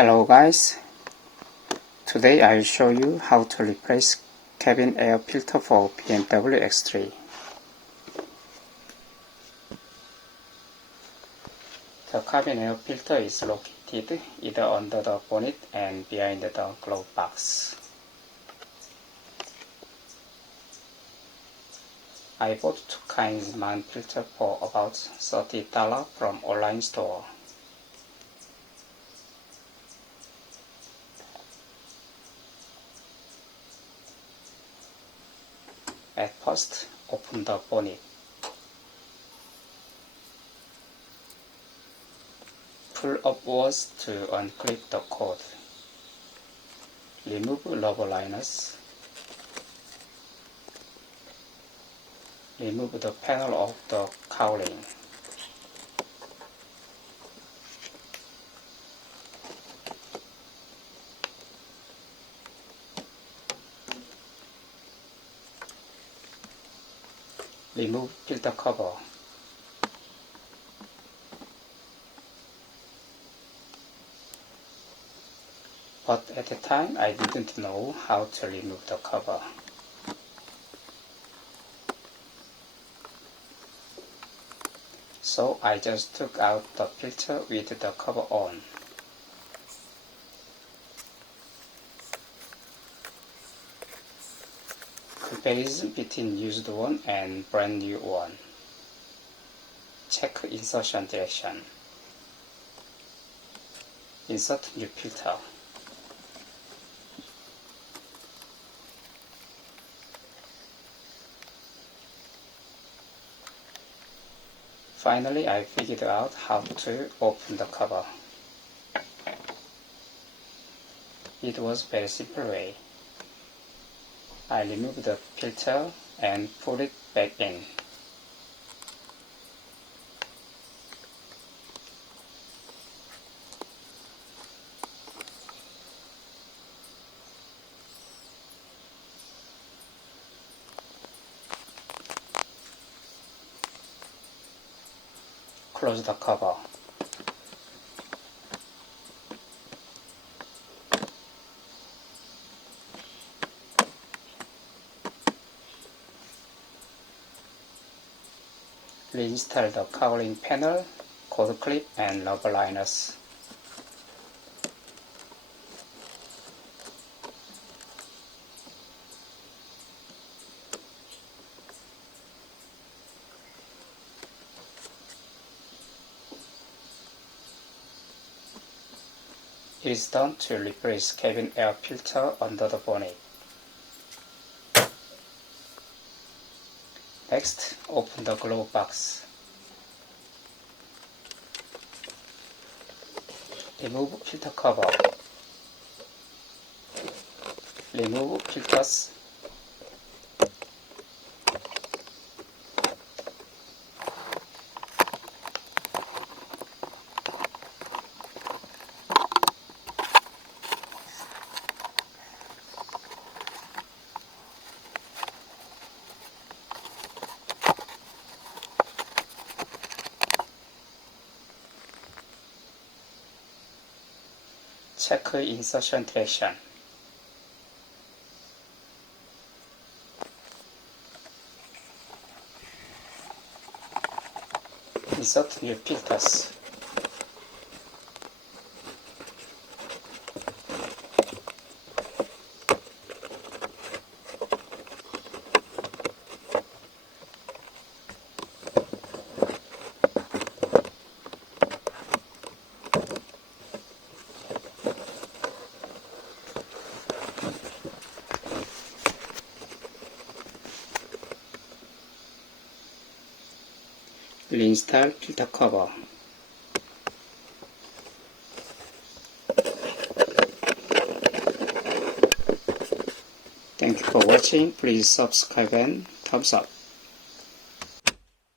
Hello guys, today I will show you how to replace cabin air filter for BMW X3. The cabin air filter is located either under the bonnet and behind the glove box. I bought two kinds mount filter for about $30 from online store. At first, open the bonnet. Pull upwards to unclip the cord. Remove rubber liners. Remove the panel of the cowling. Remove filter cover. But at the time I didn't know how to remove the cover. So I just took out the filter with the cover on. Comparison between used one and brand new one. Check insertion direction. Insert new filter. Finally, I figured out how to open the cover. It was very simple way. I removed the filter and put it back in. Close the cover. Reinstall the cowling panel, cord clip and rubber liners. It is done to replace cabin air filter under the bonnet. Next, open the glove box. Remove filter cover. Remove filters. Check insertion direction. Insert new filters. Reinstall filter cover. Thank you for watching. Please subscribe and thumbs up.